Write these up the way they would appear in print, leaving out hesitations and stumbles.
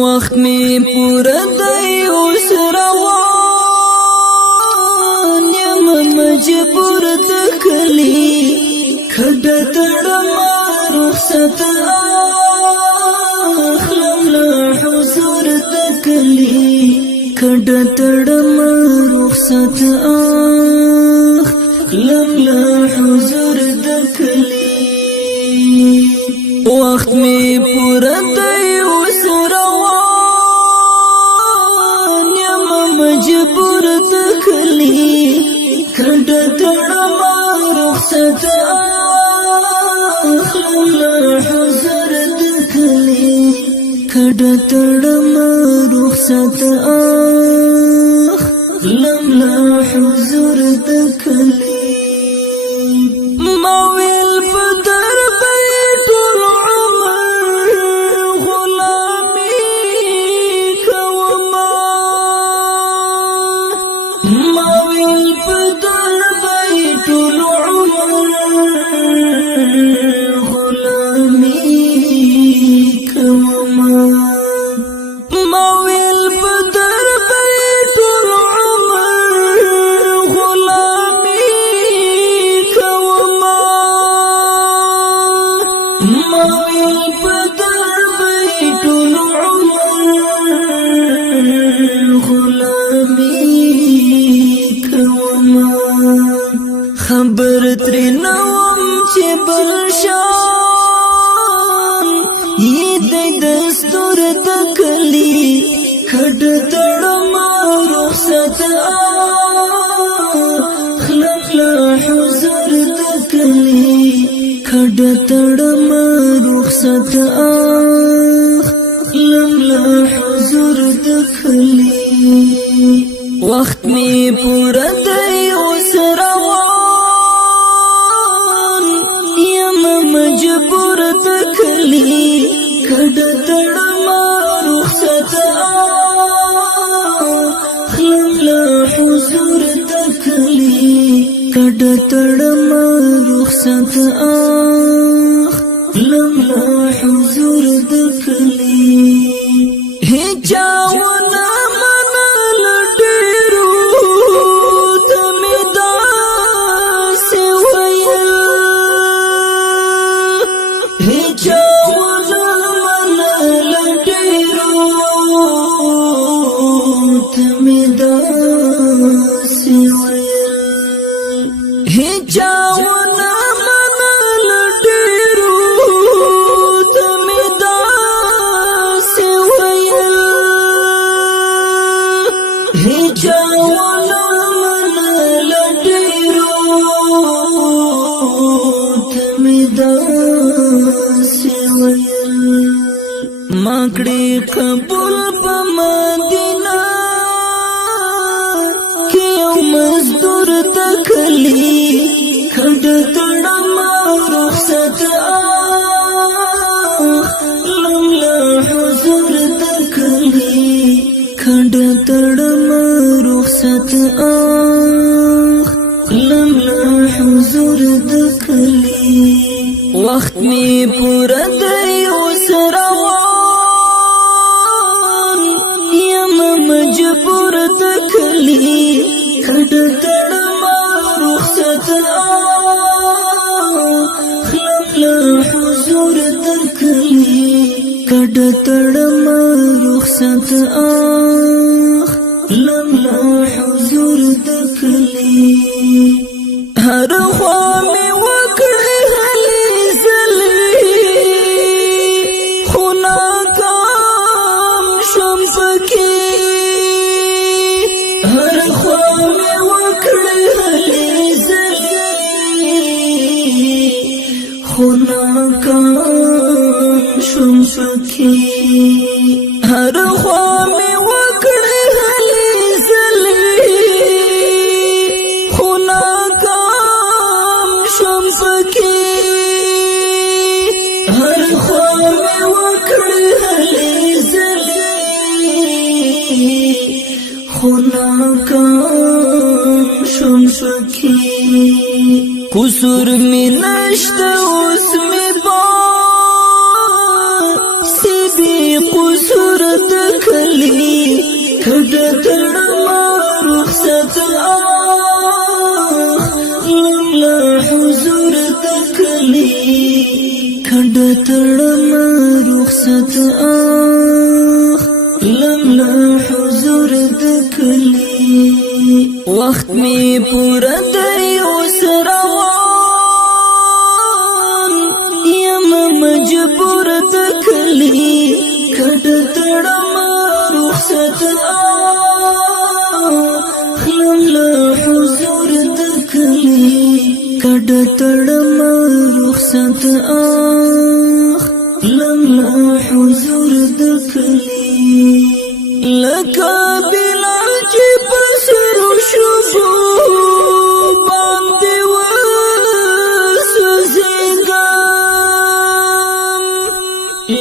وخت می پورا دی اوس روان یم مجبور دکلی کډ تړم رخصت اخلم له حضور دکلی کډ تړم رخصت اخلم له حضور دکلی وخت می پورا دی اوس روان یم مجبور دکلی کډ تړم رخصت اخلم له حضور دکلی کډ تړم رخصت اخلم له حضور دکلی مویل بدر بیت العمر غلامی کوما مویل بدر بیت العمر غلامی کوما مویل بدر بیت العمر غلامی کوما مویل بدر بیت العمر غلامی کوما خبر تری نوم چې بلشان یې د دستور دکلی کډ تړم رخصت اخلم له حضور دکلی کډ تړم رخصت اخلم له حضور دکلی وخت می پورا دی اوس روان یم مجبور دکلی کډ تړم رخصت اخلم له حضور دکلی کډ تړم رخصت اخلم له حضور دکلی هچا ونه منل ډیرو ته مې داسې ویل هچا ونه منل ډیرو ته مې داسې ویل هچا ونه منل ډیرو ته مې داسې ویل هچا ونه منل ډیرو ته مې داسې ویل ما کړې قبول په مدینه کې یو مزدور دکلی کډ تړم رخصت اخلم له حضور دکلی کډ تړم رخصت اخلم له حضور دکلی وخت می پورا دی اوس روان یم مجبور دکلی کډ تړم رخصت اخلم له حضور دکلی کډ تړم رخصت اخلم له حضور دکلی هر خوا می وکړې هلې ځلې خو ناکام شوم پکې هر خوا می وکړې هلې ځلې خو ناکام شوم پکې هر خوا می وکړې هلې ځلې خو ناکام شوم پکې هر خوا می وکړې هلې ځلې خو ناکام شوم پکې قصور می نشته اوس می با سی بی قصور کډه تړما رخصت لملا حضور دکلی کډه تړما رخصت لملا حضور دکلی وخت می پورا دی اوس روان یم مجبور دکلی کډه تړما رخصت لملا حضور دکلی کډه تړما رخصت لملا حضور دکلی لکه بلال چې پسرو شبو باندې وسوځېږم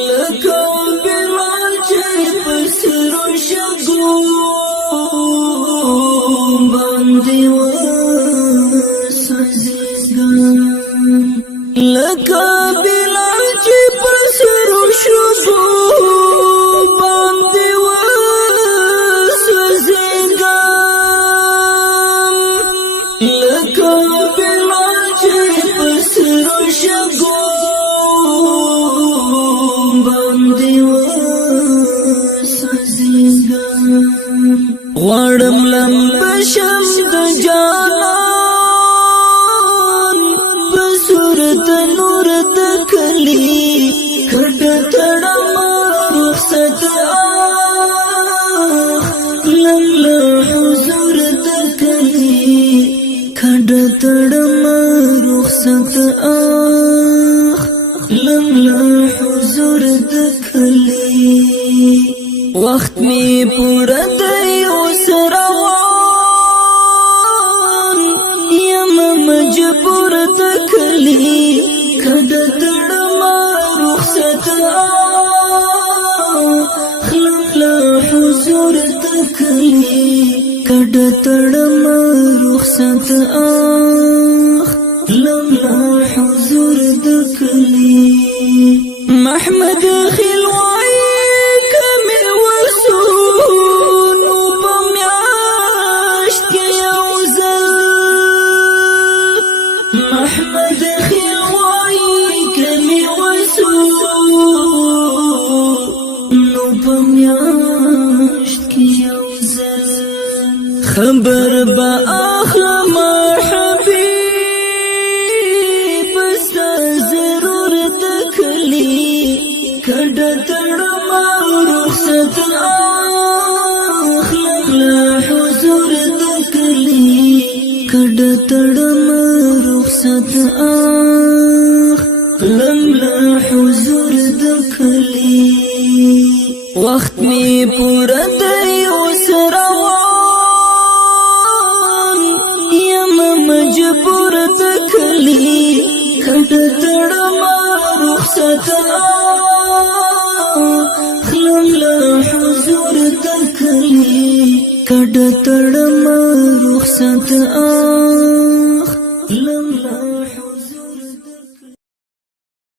لکه بلال چې پسرو شبو باندې وسوځېږم لکه بلال چې پسرو شبو غړم لمبشم د جانان په صورت نور د کلی کډه تړما رخصت لملا حضور د کلی کډه تړما رخصت لملا حضور د کلی وخت می پورا دی اوس روان یم مجبور دکلی کډه تړما رخصت لملا حضور دکلی کډه تړما رخصت لملا حضور دکلی محمد خلوای محمد خلوای کمی وسو نو پمیاشت کی یوزل خبر با اخلم حبیب ستا ضرور دکلی کډه تړما رخصت لملا حضور دکلی کډه تړما رخصت لملا حضور دکلی وخت می پورا دی اوس روان یم مجبور دکلی کډه تړما رخصت لملا حضور دکلی کډه تړما رخصت